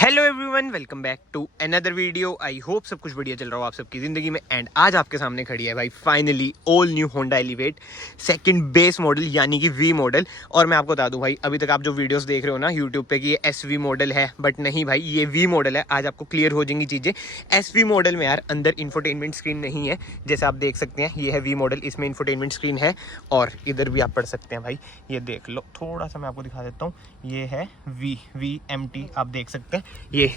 Hello everyone, welcome back to another video. I hope सब कुछ बढ़िया चल रहा हो आप सबकी ज़िंदगी में। एंड आज आपके सामने खड़ी है भाई finally all new Honda elevate second base model यानी कि वी मॉडल। और मैं आपको बता दूं भाई, अभी तक आप जो वीडियोस देख रहे हो ना यूट्यूब पे कि ये SV मॉडल है, बट नहीं भाई, ये वी मॉडल है। आज आपको क्लियर हो जाएंगी चीज़ें। SV मॉडल में यार अंदर इंफोटेनमेंट स्क्रीन नहीं है, जैसे आप देख सकते हैं। ये है वी मॉडल, इसमें इंफोटेनमेंट स्क्रीन है और इधर भी आप पढ़ सकते हैं भाई। ये देख लो, थोड़ा सा मैं आपको दिखा देता हूँ। ये है VMT, आप देख सकते हैं। ये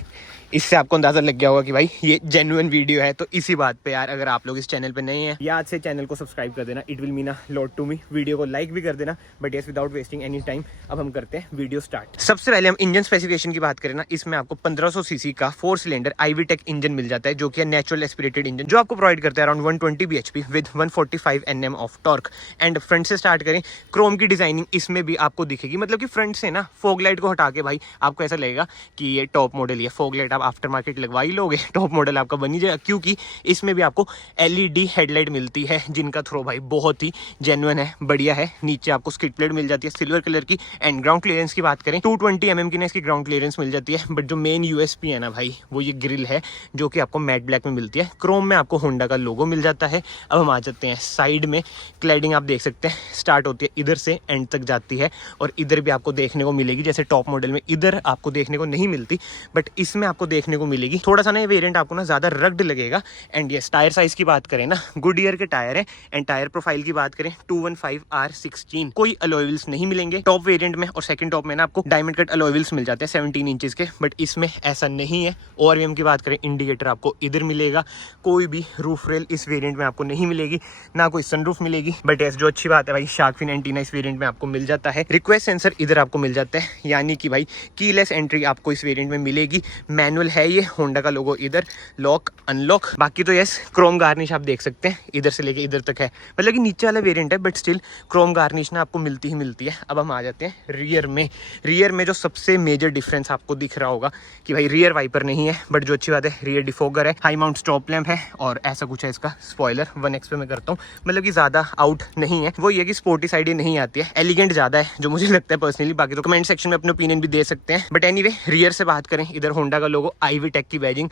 इससे आपको अंदाजा लग गया होगा कि भाई ये जेन्युइन वीडियो है। तो इसी बात पे यार, अगर आप लोग इस चैनल पे नए हैं, याद से चैनल को सब्सक्राइब कर देना, it will mean a lot to me. Video को लाइक भी कर देना। But yes, without wasting any time अब हम करते हैं वीडियो स्टार्ट। सबसे पहले हम इंजन स्पेसिफिकेशन की बात करें ना, इसमें आपको 1500 सीसी का 4 सिलेंडर IVTEC इंजन मिल जाता है, जो कि नेचुरल एस्पिरेटेड इंजन, जो आपको प्रोवाइड करता है around 120 bhp with 145 Nm of torque. And front से स्टार्ट करें, क्रोम की डिजाइनिंग इसमें भी आपको दिखेगी। मतलब कि फ्रंट से ना फॉग लाइट को हटा के भाई आपको ऐसा लगेगा कि ये टॉप मॉडल है। फॉग लाइट आप आफ्टर मार्केट लगवा ही लोगे, टॉप मॉडल आपका बन ही जाएगा, क्योंकि इसमें भी आपको LED हेडलाइट मिलती है, जिनका थ्रो भाई बहुत ही जेन्युइन है, बढ़िया है। नीचे आपको स्किड प्लेट मिल जाती है सिल्वर कलर की। एंड ग्राउंड क्लियरेंस की बात करें, 220 mm की ना इसकी ग्राउंड क्लियरेंस मिल जाती है। बट जो मेन USP है ना भाई, वो ये ग्रिल है, जो कि आपको मैट ब्लैक में मिलती है। क्रोम में आपको होंडा का लोगो मिल जाता है। अब हम आ जाते हैं साइड में। क्लैडिंग आप देख सकते हैं, स्टार्ट होती है इधर से एंड तक जाती है, और इधर भी आपको देखने को मिलेगी। जैसे टॉप मॉडल में इधर आपको देखने को नहीं मिलती, बट इसमें आपको देखने को मिलेगी। थोड़ा सा ना ये वेरिएंट आपको ना ज़्यादा रग्ड लगेगा। एंड यस, टायर साइज़ की बात करें ना, गुडियर के टायर है। एंड टायर प्रोफाइल की बात करें, 215R16, कोई अलॉय व्हील्स नहीं मिलेंगे टॉप वेरिएंट में। और सेकंड टॉप में ना आपको डायमंड कट अलॉय व्हील्स मिल जाते हैं 17 इंचेस के, बट इसमें ऐसा नहीं है। ORVM की बात करें, इंडिकेटर आपको इधर मिलेगा। कोई भी रूफ रेल इस वेरिएंट में आपको नहीं मिलेगी, ना कोई सनरूफ मिलेगी। बट यस, जो अच्छी बात है भाई, शार्क फिन एंटीना इस वेरिएंट में आपको मिल जाता है। रिक्वेस्ट सेंसर इधर आपको मिल जाता है, यानी कि भाई कीलेस एंट्री आपको इस वेरिएंट में मिलेगी। मैनुअल है ये, होंडा का लोगो इधर, लॉक अनलॉक। बाकी तो यस, क्रोम गार्निश आप देख सकते हैं, इधर से लेके इधर तक है। मतलब कि नीचे वाला वेरिएंट है, बट स्टिल क्रोम गार्निश ना आपको मिलती ही मिलती है। अब हम आ जाते हैं रियर में। रियर में जो सबसे मेजर डिफरेंस आपको दिख रहा होगा कि भाई रियर वाइपर नहीं है, बट जो अच्छी बात है, रियर डिफोगर है, हाई माउंट स्टॉप लैंप है, और ऐसा कुछ है इसका स्पॉइलर। 1x पे मैं करता हूँ, मतलब कि ज़्यादा आउट नहीं है। वो ये कि स्पोर्टी साइड ही नहीं आती है, एलिगेंट ज़्यादा है, जो मुझे लगता है पर्सनली। बाकी तो कमेंट सेक्शन में अपने ओपिनियन भी दे सकते हैं। बट एनीवे, रियर से बात करें, इधर होंडा का लोगो, IVTEC की बैजिंग।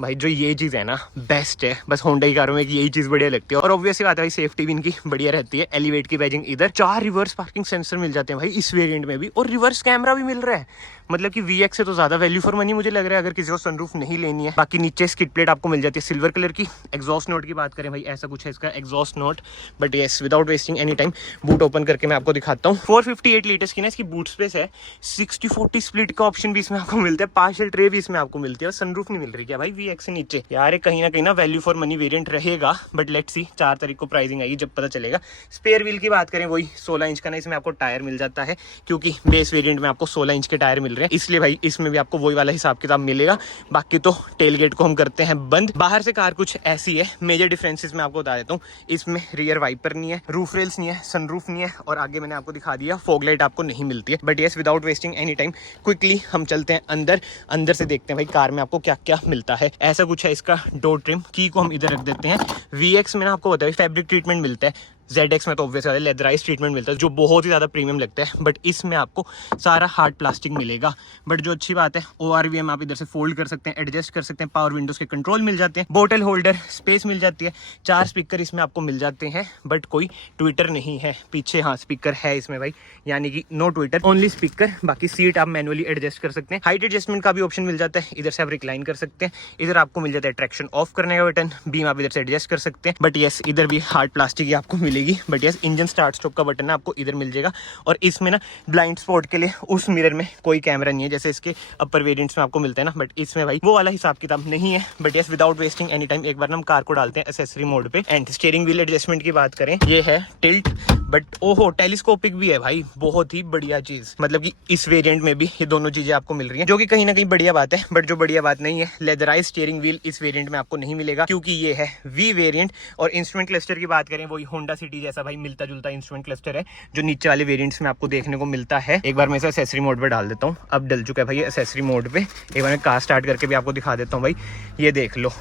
भाई जो ये चीज़ है ना, बेस्ट है। बस होंडा की कारों में यही चीज़ बढ़िया लगती है। और ऑब्वियसली बात है भाई, सेफ्टी भी इनकी बढ़िया रहती है। एलिवेट की बैजिंग इधर। 4 रिवर्स पार्किंग सेंसर मिल जाते हैं भाई इस वेरिएंट में भी, और रिवर्स कैमरा भी मिल रहा है। मतलब कि VX से तो ज़्यादा वैल्यू फॉर मनी मुझे लग रहा है, अगर किसी को सनरूफ नहीं लेनी है। बाकी नीचे स्किड प्लेट आपको मिल जाती है सिल्वर कलर की। एग्जॉस्ट नोट की बात करें भाई, ऐसा कुछ है इसका exhaust note. But yes, without wasting any time, boot open करके मैं आपको दिखाता हूँ। 458 लीटर्स की ना इसकी बूट स्पेस है। 60-40 स्प्लिट का ऑप्शन भी इसमें आपको मिलता है, पार्शियल ट्रे भी इसमें आपको मिलती है, और सनरूफ नहीं मिल रही क्या भाई VX से नीचे। यार कहीं ना कहीं ना वैल्यू फॉर मनी वेरिएंट रहेगा, बट लेट्स सी, 4 तारीख को प्राइसिंग आएगी, जब पता चलेगा। स्पेयर व्हील की बात करें, वही 16 इंच का ना इसमें आपको टायर मिल जाता है, क्योंकि बेस वेरिएंट में आपको 16 इंच के टायर मिल रहे हैं, इसलिए भाई इसमें भी आपको वही वाला हिसाब किताब मिलेगा। बाकी तो टेल गेट को हम करते हैं बंद। बाहर से कार कुछ ऐसी है। मेजर डिफरेंसेस मैं आपको बता देता हूँ, इसमें रियर वाइपर नहीं है, रूफ रेल्स नहीं है, सनरूफ नहीं है, और आगे मैंने आपको दिखा दिया फॉग लाइट आपको नहीं मिलती है। But yes, without wasting any time, quickly हम चलते हैं अंदर। अंदर से देखते हैं भाई कार में आपको क्या क्या मिलता है। ऐसा कुछ है इसका डोर ट्रिम। की को हम इधर रख देते हैं। VX में ना आपको बताया फैब्रिक ट्रीटमेंट मिलता है। ZX में तो ऑब्वियसली लेदराइज ट्रीटमेंट मिलता है, जो बहुत ही ज़्यादा प्रीमियम लगता है। बट इसमें आपको सारा हार्ड प्लास्टिक मिलेगा। बट जो अच्छी बात है, ORVM आप इधर से फोल्ड कर सकते हैं, एडजस्ट कर सकते हैं, पावर विंडोज के कंट्रोल मिल जाते हैं, बोटल होल्डर स्पेस मिल जाती है, 4 स्पीकर इसमें आपको मिल जाते हैं। बट कोई ट्विटर नहीं है पीछे। हाँ, स्पीकर है इसमें भाई, यानी कि नो ट्विटर, ओनली स्पीकर। बाकी सीट आप मैनुअली एडजस्ट कर सकते हैं। हाइट एडजस्टमेंट का भी ऑप्शन मिल जाता है, इधर से आप रिक्लाइन कर सकते हैं। इधर आपको मिल जाता है ट्रैक्शन ऑफ करने का बटन, बीम आप इधर से एडजस्ट कर सकते हैं। बट यस, इधर भी हार्ड प्लास्टिक ही आपको मिलेगी। But yes, engine start stop का बटन है आपको इधर मिल जाएगा। और इसमें ना ब्लाइंड स्पॉट के लिए उस मिरर में कोई कैमरा नहीं है, जैसे इसके अपर वेरिएंट्स में आपको मिलता है ना। बट इसमें भाई वो वाला हिसाब किताब नहीं है। But yes, without wasting any time, एक बार हम कार को डालते हैं एक्सेसरी मोड पे। एंड स्टीयरिंग व्हील एडजस्टमेंट की बात करें, ये है टिल्ट, बट ओहो टेलीस्कोपिक भी है भाई, बहुत ही बढ़िया चीज। मतलब कि इस वेरिएंट में भी ये दोनों चीजें आपको मिल रही हैं, जो कि कहीं ना कहीं बढ़िया बात है। बट जो बढ़िया बात नहीं है, लेदराइज स्टीयरिंग व्हील इस वेरिएंट में आपको नहीं मिलेगा, क्योंकि ये है V वेरिएंट। और इंस्ट्रूमेंट क्लस्टर की बात करें, वही होंडा सिटी जैसा भाई मिलता जुलता इंस्ट्रूमेंट क्लस्टर है, जो नीचे वाले वेरिएंट्स में आपको देखने को मिलता है। एक बार मैं इसे एक्सेसरी मोड पे डाल देता हूँ। अब डल चुका है भाई एक्सेसरी मोड पे। एक बार मैं कार स्टार्ट करके भी आपको दिखा देता हूँ भाई। ये देख लो,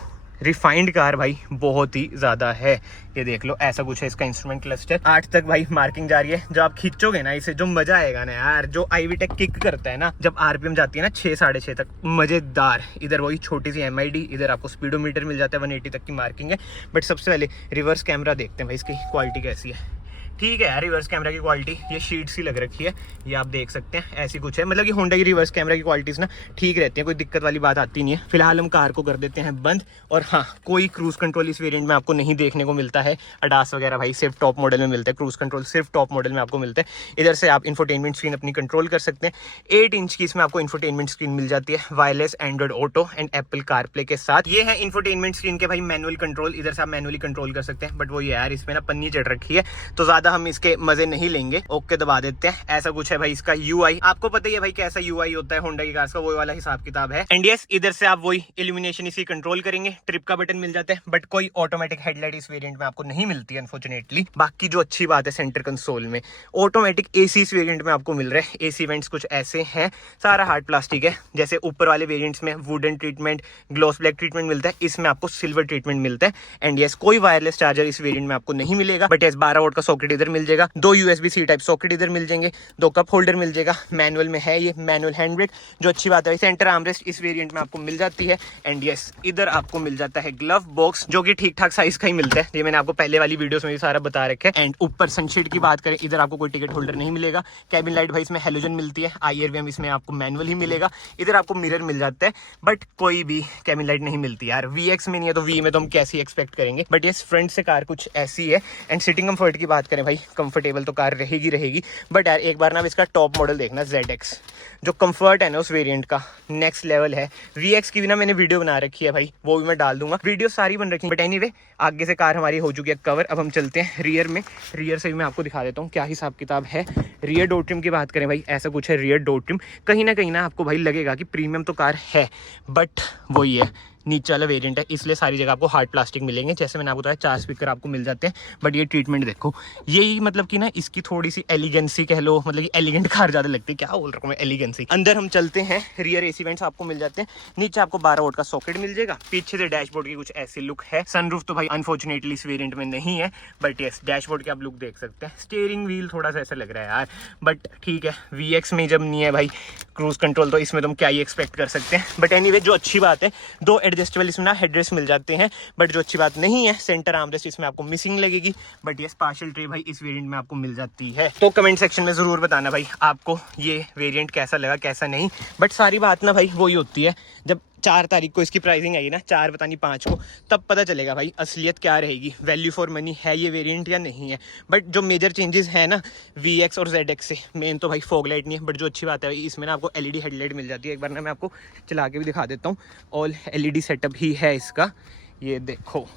रिफाइंड कार भाई बहुत ही ज़्यादा है। ये देख लो, ऐसा कुछ है इसका इंस्ट्रूमेंट क्लस्टर। 8 तक भाई मार्किंग जा रही है। जब आप खींचोगे ना इसे, जो मजा आएगा ना यार, जो IVTEC किक करता है ना, जब RPM जाती है ना 6 साढ़े 6 तक, मजेदार। इधर वही छोटी सी MID, इधर आपको स्पीडोमीटर मिल जाता है, 180 तक की मार्किंग है। बट सबसे पहले रिवर्स कैमरा देखते हैं भाई, इसकी क्वालिटी कैसी है। ठीक है यार, रिवर्स कैमरा की क्वालिटी ये शीट सी लग रखी है, ये आप देख सकते हैं, ऐसी कुछ है। मतलब कि होंडा की रिवर्स कैमरा की क्वालिटीज ना ठीक रहती है, कोई दिक्कत वाली बात आती नहीं है। फिलहाल हम कार को कर देते हैं बंद। और हाँ, कोई क्रूज कंट्रोल इस वेरिएंट में आपको नहीं देखने को मिलता है। अडास वगैरह भाई सिर्फ टॉप मॉडल में मिलता है, क्रूज कंट्रोल सिर्फ टॉप मॉडल में आपको मिलता है। इधर से आप इंफोटेनमेंट स्क्रीन अपनी कंट्रोल कर सकते हैं। 8 इंच की इसमें आपको इंफोटेनमेंट स्क्रीन मिल जाती है, wireless Android auto and Apple CarPlay के साथ। ये है इंफोटेनमेंट स्क्रीन के भाई मैनुअल कंट्रोल, इधर से आप मैनुअली कंट्रोल कर सकते हैं। बट वो ये यार, इसमें ना पन्नी चढ़ रखी है, तो ज्यादा हम इसके मजे नहीं लेंगे। ओके दबा देते हैं। ऐसा कुछ है भाई इसका UI। आपको पता ही है भाई कैसा UI होता है होंडा की कार्स का, वो वाला हिसाब किताब है। एंड यस, इधर से आप वही इल्यूमिनेशन इसकी कंट्रोल करेंगे। ट्रिप का बटन मिल जाता है, बट कोई ऑटोमेटिक हेडलाइट इस वेरिएंट में आपको नहीं मिलती है अनफॉर्चुनेटली। बाकी जो अच्छी बात है, सेंटर कंसोल में ऑटोमेटिक AC इस वेरिएंट में आपको मिल रहा है। AC वेंट्स कुछ ऐसे हैं, सारा हार्ड प्लास्टिक है। जैसे ऊपर वाले वेरिएंट्स में wooden treatment, gloss black treatment मिलता है, इसमें आपको सिल्वर ट्रीटमेंट मिलता है। एंड यस, कोई वायरलेस चार्जर इस वेरिएंट में आपको नहीं मिलेगा। बट यस, 12 वोल्ट का सॉकेट इधर मिल जाएगा, 2 USB-C टाइप सॉकेट इधर मिल जाएंगे, 2 कप होल्डर मिल जाएगा। मैनुअल में है, ये मैनुअल हैंड ब्रेक जो अच्छी बात है। सेंटर आर्मरेस्ट इस वेरिएंट में आपको मिल जाती है। एंड यस, इधर आपको मिल जाता है ग्लव बॉक्स, जो कि ठीक ठाक साइज का ही मिलता है। ये मैंने आपको पहले वाली वीडियोस में भी सारा बता रखा है। एंड ऊपर सनशीट की बात करें, इधर आपको कोई टिकट होल्डर नहीं मिलेगा। कैबिन लाइट भाई इसमें हेलोजन मिलती है। IRVM इसमें आपको मैनुअल ही मिलेगा। इधर आपको मिरर मिल जाता है, बट कोई भी कैबिन लाइट नहीं मिलती यार। VX में नहीं है तो V में तो हम कैसे एक्सपेक्ट करेंगे। बट यस, फ्रंट से कार कुछ ऐसी है। एंड सिटिंग कंफर्ट की बात करें भाई, कंफर्टेबल तो कार रहेगी। बट यार एक बार ना इसका टॉप मॉडल देखना, ZX, जो कंफर्ट है ना उस वेरिएंट का नेक्स्ट लेवल है। VX की भी ना मैंने वीडियो बना रखी है भाई, वो भी मैं डाल दूंगा, वीडियो सारी बन रखी है। बट एनीवे, आगे से कार हमारी हो चुकी है कवर। अब हम चलते हैं रियर में। रियर से भी मैं आपको दिखा देता हूँ क्या हिसाब किताब है। रियर डोर ट्रिम की बात करें भाई, ऐसा कुछ है रियर डोर ट्रिम। कहीं ना आपको भाई लगेगा कि प्रीमियम तो कार है, बट वही है, नीचे वाला वेरिएंट है, इसलिए सारी जगह आपको हार्ड प्लास्टिक मिलेंगे। जैसे मैंने आपको बताया 4 स्पीकर आपको मिल जाते हैं। बट ये ट्रीटमेंट देखो, यही मतलब कि ना इसकी थोड़ी सी एलिगेंसी कह लो, मतलब कि एलिगेंट कार ज़्यादा लगती है। क्या बोल रहा हूँ मैं, एलिगेंसी। अंदर हम चलते हैं, रियर AC वेंट्स आपको मिल जाते हैं। नीचे आपको 12 वोल्ट का सॉकेट मिल जाएगा। पीछे से डैशबोर्ड की कुछ ऐसी लुक है। सनरूफ तो भाई अनफॉर्चुनेटली इस वेरिएंट में नहीं है, बट यस, डैशबोर्ड की आप लुक देख सकते हैं। स्टीयरिंग व्हील थोड़ा सा ऐसा लग रहा है यार, बट ठीक है। VX में जब नहीं है भाई क्रूज कंट्रोल, तो इसमें तुम क्या ही एक्सपेक्ट कर सकते हैं। बट एनीवे, जो अच्छी बात है, 2 एडजस्टेबल इसमें ना हेडरेस्ट मिल जाते हैं। बट जो अच्छी बात नहीं है, सेंटर आर्मरेस्ट इसमें आपको मिसिंग लगेगी। बट ये पार्शियल ट्रे भाई इस वेरिएंट में आपको मिल जाती है। तो कमेंट सेक्शन में जरूर बताना भाई आपको ये वेरिएंट कैसा लगा, कैसा नहीं। बट सारी बात ना भाई वही होती है, जब 4 तारीख को इसकी प्राइसिंग आई ना, 4 पता नहीं 5 को, तब पता चलेगा भाई असलियत क्या रहेगी, वैल्यू फॉर मनी है ये वेरिएंट या नहीं है। बट जो मेजर चेंजेस है ना VX और ZX से, मेन तो भाई फॉग लाइट नहीं है। बट जो अच्छी बात है भाई, इसमें ना आपको LED हेडलाइट मिल जाती है। एक बार ना मैं आपको चला के भी दिखा देता हूँ। ऑल LED सेटअप ही है इसका, ये देखो,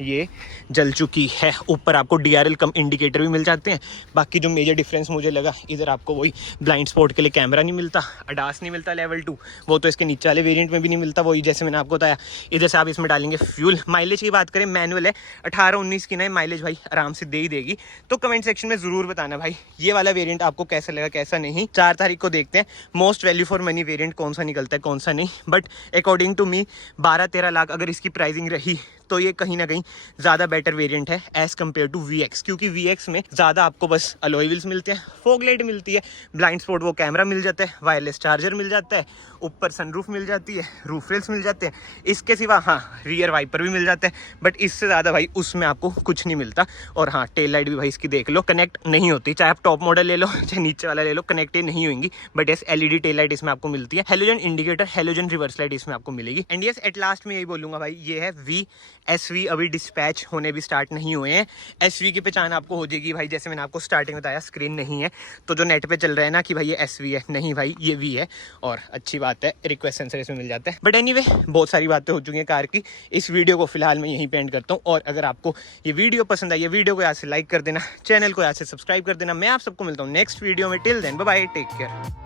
ये जल चुकी है। ऊपर आपको DRL कम इंडिकेटर भी मिल जाते हैं। बाकी जो मेजर डिफरेंस मुझे लगा, इधर आपको वही ब्लाइंड स्पॉट के लिए कैमरा नहीं मिलता, अडास नहीं मिलता लेवल 2, वो तो इसके नीचे वाले वेरिएंट में भी नहीं मिलता, वही जैसे मैंने आपको बताया। इधर से आप इसमें डालेंगे फ्यूल। माइलेज की बात करें, मैनुअल है, 18-19 की ना माइलेज भाई आराम से दे ही देगी। तो कमेंट सेक्शन में जरूर बताना भाई ये वाला वेरिएंट आपको कैसा लगा, कैसा नहीं। 4 तारीख को देखते हैं most value for money variant कौन सा निकलता है, कौन सा नहीं। But according to me 12-13 lakh अगर इसकी प्राइसिंग रही, तो ये कहीं ना कहीं ज़्यादा बेटर वेरिएंट है एज़ कम्पेयर टू VX। क्योंकि VX में ज़्यादा आपको बस अलॉय व्हील्स मिलते हैं, फॉग लाइट मिलती है, ब्लाइंड स्पॉट वो कैमरा मिल जाता है, वायरलेस चार्जर मिल जाता है, ऊपर सनरूफ मिल जाती है, रूफ रेल्स मिल जाते हैं। इसके सिवा हाँ, रियर वाइपर भी मिल जाता है। बट इससे ज़्यादा भाई उसमें आपको कुछ नहीं मिलता। और हाँ, टेल लाइट भी भाई इसकी देख लो, कनेक्ट नहीं होती। चाहे आप टॉप मॉडल ले लो, चाहे नीचे वाला ले लो, कनेक्ट नहीं होंगी। But yes, LED tail light इसमें आपको मिलती है। Halogen indicator, halogen reverse light इसमें आपको मिलेगी। एंड यस, एट लास्ट में यही बोलूँगा भाई, ये है SV। अभी डिस्पैच होने भी स्टार्ट नहीं हुए हैं। SV की पहचान आपको हो जाएगी भाई, जैसे मैंने आपको स्टार्टिंग में बताया, स्क्रीन नहीं है तो जो नेट पे चल रहा है ना कि भाई ये SV है, नहीं भाई ये V है। और अच्छी बात है, रिक्वेस्ट सेंसर इसमें मिल जाता है। बट एनीवे, बहुत सारी बातें हो चुकी हैं कार की। इस वीडियो को फिलहाल मैं यहीं पे एंड करता हूँ। और अगर आपको ये वीडियो पसंद आई, ये वीडियो को यहाँ से लाइक कर देना, चैनल को यहाँ से सब्सक्राइब कर देना। मैं आप सबको मिलता हूँ नेक्स्ट वीडियो में। Till then bye bye, take care.